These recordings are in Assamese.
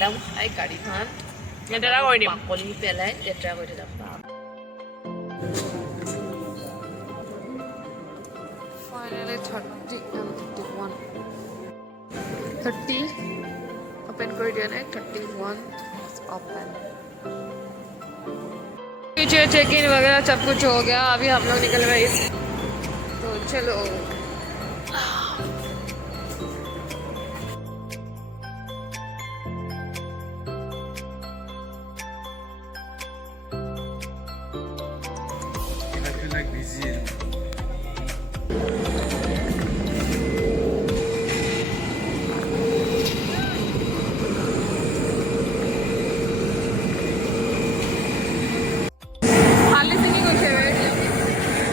বাদাম খাই গাড়ীখন লেতেৰা কৰি দিম বাকলি পেলাই লেতেৰা কৰি দিম Finally 30 and 31 30 open कर दिया ना 31 open पीछे चेक इन वगैरह सब कुछ हो गया अभी हम लोग निकल रहे हैं तो चलो I feel like busy. खाली से नहीं कुछ है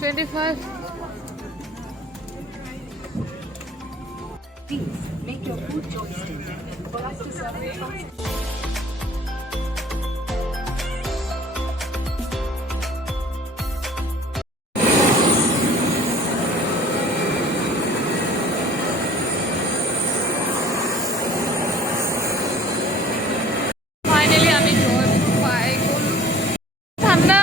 25 Please make your food choices. For us to serve it. Finally আমি জয়পুর পাই গ'লো ঠাণ্ডা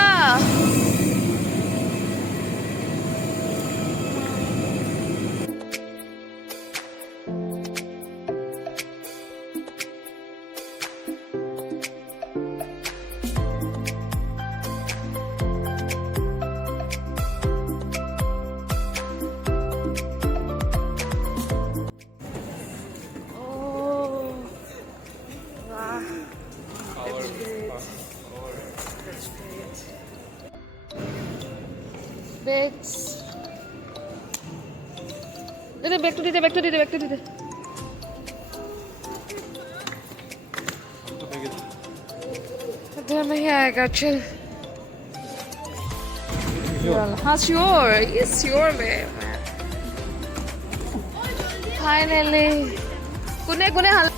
Bags. Back to the. There मैं आएगा चल. हाँ sure, yes sure man. Finally. कुने हाल.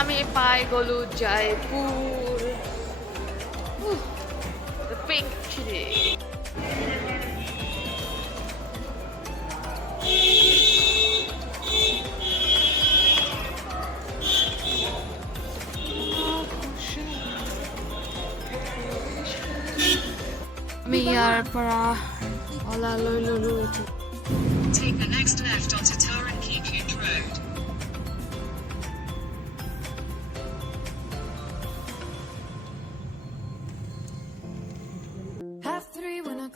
আমি পাই গ'লো জয়পুৰ the pink city আমি ইয়াৰ পৰা অলা লৈ ললো Take the next left onto Tarankiku Road.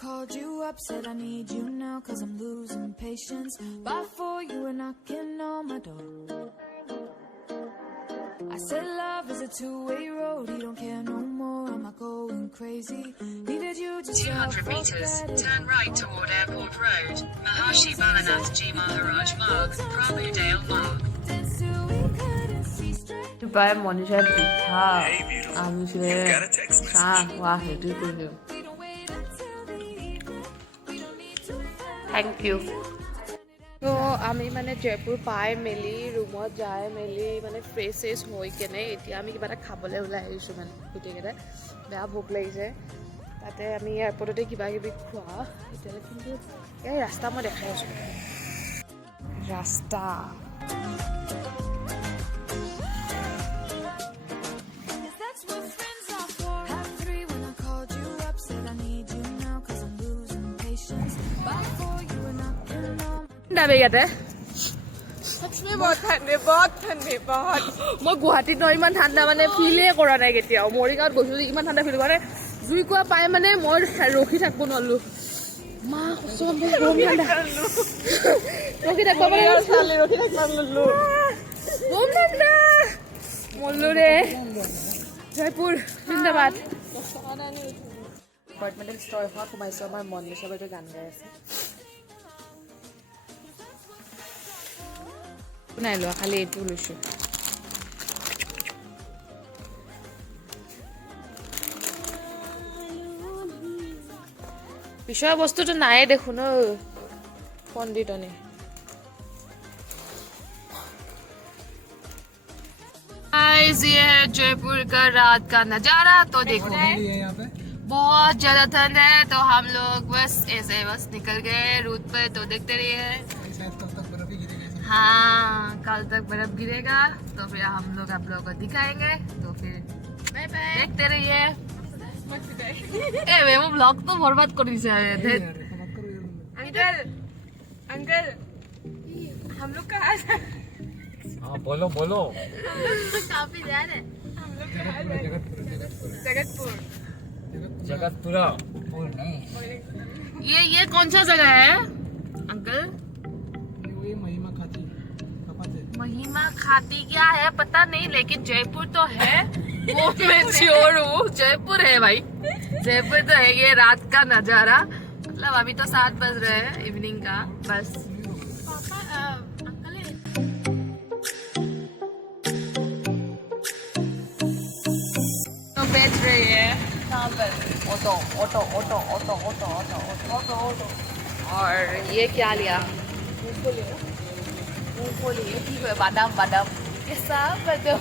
Called you up, said I need you now, cause I'm losing patience. By 4 you were knocking on my door. I said love is a two-way road, you don't care no more, am I going crazy? Needed you just 200 meters, turn right toward Airport Road, Maharshi Balanath Ji Maharaj Marg, Prabhudale Marg. Dubai Monisha Pita Amuse Shah Wahid Thank you. তো আমি মানে জয়পুৰ পাই মেলি ৰুমত যাই মেলি মানে ফ্ৰেছ হৈ কেনে এতিয়া আমি কিবা এটা খাবলৈ ওলাই আহিছোঁ মানে গোটেইকেইটা বেয়া ভোক লাগিছে তাতে আমি এয়াৰপৰ্টতে কিবা কিবি খোৱা এতিয়া কিন্তু এই ৰাস্তা মই দেখাই আছোঁ ৰাস্তা ডাবে ইয়াতে বহুত মই গুৱাহাটীত ন ইমান ঠাণ্ডা মানে ফিলে কৰা নাই কেতিয়াও মৰিগাঁৱত গৈছোঁ ইমান ঠাণ্ডা ফিল কৰা নাই জুইকুৰা পাই মানে মই ৰখি থাকিব নোৱাৰিলোঁ মা কচম গৰম ঠাণ্ডা ৰখি থাকিব গৰম ঠাণ্ডা মল্লো ৰে জয়পুৰ জিন্দাবাদ ডিপাৰ্টমেণ্টেল ষ্ট'ৰ এখন সোমাইছোঁ আমাৰ মন্দিৰ চবতে গান গাই আছে নাই লোৱা খালি এইটো লৈছোঁ পিছৰ বস্তুটো নাই দেখোন পণ্ডিতনে लीजिए जयपुर का रात का नजारा। तो देखो बहुत ज्यादा ठंड है, तो हम लोग बस ऐसे बस निकल गए रूट पे। तो देखते रहिए। हाँ, कल तक बर्फ गिरेगा, तो फिर हम लोग आप लोगों को दिखाएंगे। तो फिर देखते रहिए। वो ब्लॉग तो बर्बाद कर दी अंकल अंकल हम लोग कहाँ जा? हाँ बोलो बोलो। काफी जा रहे हैं। हम लोग कहाँ जा? जगतपुर। जगतपुरा ये कौन सा जगह है अंकल? महिमा खाती क्या है पता नहीं, लेकिन जयपुर तो है वो मैं श्योर हूँ। जयपुर है भाई, जयपुर तो है। ये रात का नजारा, मतलब अभी तो 7 बज रहे हैं इवनिंग का बस। तो बेच रही है कहाँ पर? Auto auto auto auto auto auto auto auto. और ये क्या लिया? मूंगफली ठीक है, बादाम बादाम कैसा बादाम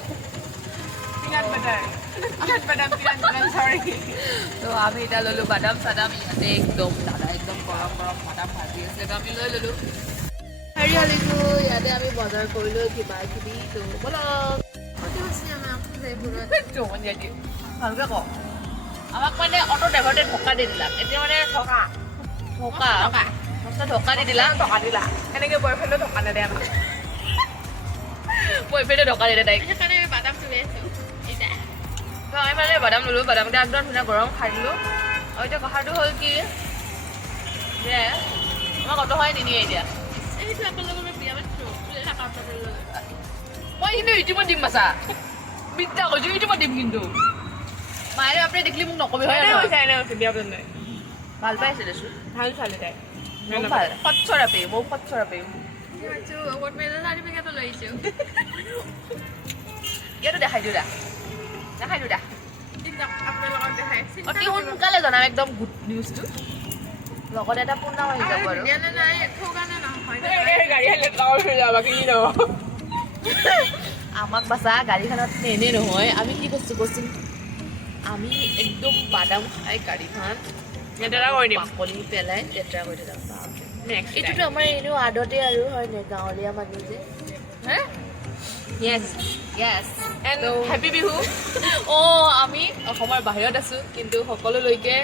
तो আমি এটা ললো বাদাম চাদাম ইয়াতে একদম দাদা একদম গৰম গৰম বাদাম ভাজি আছে, তো আমি লৈ ললো। চাৰিআলিটো ইয়াতে আমি বজাৰ কৰিলো কিবা কিবি। তো বলক ভালকে ক। আমাক মানে অটো ড্ৰাইভাৰতে ধক্কা দি দিলা এতিয়া, মানে ধক্কা দি দিলা এনেকে বয়ফ্ৰেণ্ডে ধক্কা নিদিয়ে আমাক। বয়ফ্ৰেণ্ডে ধক্কা দিলে তাইক। সেইকাৰণে আমি বাদামটো লৈ আছো। তো আমি মানে বাদাম ললো, বাদামটা একদম ধুনীয়া গৰম খাই দিলো। আৰু এতিয়া কথাটো হ'ল কি যে আমাক অটো হয় নিনিয়ে এতিয়া। এইটো আপোনালোকৰ মই বিয়া পাতিছো মই কিন্তু ইউটিউবত দিম বাচা, বিদ্যা কৈছো ইউটিউবত দিম। কিন্তু মায়ে আপুনি দেখিলি মোক নকবি হয় বিয়া পাতি নাই। ভাল পাইছে দেচোন, ভাল ছোৱালী তাই। মোক ভাল সচ্ছৰা পেয়ো, মোক সচ্ছৰা পেয়ো। অৱাৰ্ড মেডেল চাৰ্টিফিকেটো লৈ আহিছো। ইয়াতো দেখাই দিওঁ দা, দেখাই দিওঁ দা। আপোনালোকক দেখাই অতি সোনকালে জনাম একদম গুড নিউজটো। লগতে এটা পূৰ্ণাম আহি যাব আৰু। ধুনীয়া নে নাই একো কাৰণে নহয়। আমাক বাচা গাড়ীখনত এনে নহয়, আমি কি বস্তু কৈছো, আমি একদম বাদাম খাই গাড়ীখন লেতেৰা কৰি দিম। বাকলি পেলাই লেতেৰা কৰি দিম। এইটোতো আমাৰ এনেও আদতে আৰু হয় নে গাঁৱলীয়া মানুহ যে। য়েছ য়েছ এণ্ড হেপী বিহু। অঁ, আমি অসমৰ বাহিৰত আছো, কিন্তু সকলোলৈকে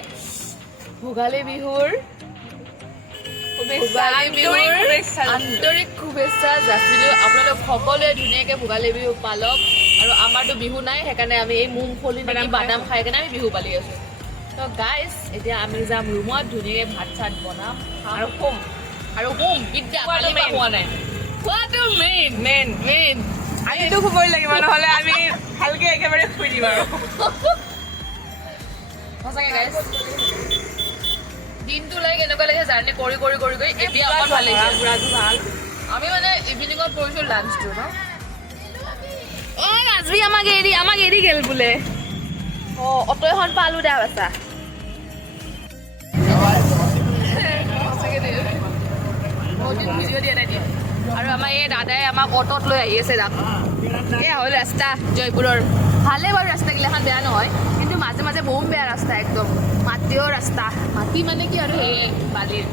ভোগালী বিহুৰ আন্তৰিক শুভেচ্ছা যাচিলোঁ। আপোনালোক সকলোৱে ধুনীয়াকৈ ভোগালী বিহু পালক। আৰু আমাৰতো বিহু নাই, সেইকাৰণে আমি এই মুংফলি নেকি বাদাম খাই কেনে আমি বিহু পালি আছোঁ। তো গাইজ এতিয়া আমি যাম ৰুমত, ধুনীয়াকৈ ভাত চাত বনাম আৰু শুম। বিদ্যা হোৱা নাই, খোৱাটো মেইন। আজিতো শুবই লাগিব, নহ'লে আমি ভালকে একেবাৰে শুই দিম আৰু। সঁচাকৈ গাইজ দিনটো লাগে এনেকুৱা লাগে জাৰ্ণি কৰি কৰি কৰি কৰি এতিয়া অকণ ভাল লাগিছে। ঘূৰাটো ভাল। আমি মানে ইভিনিঙত কৰিছোঁ লাঞ্চটো ন। অঁ ৰাজবি আমাক এৰি গেল বোলে। অঁ অটো এখন পালোঁ দে বাচা। ভিডিঅ' দিয়া নাই দিয়া। আৰু আমাৰ এই দাদাই আমাক অটত লৈ আহি আছে যাম। এয়া হ'ল ৰাস্তা জয়পুৰৰ। ভালে বাৰু ৰাস্তাগিলাখন বেয়া নহয়, কিন্তু মাজে মাজে বহুত বেয়া ৰাস্তা, একদম মাটিৰ ৰাস্তা। মাটি মানে কি আৰু সেয়ে বালিৰ।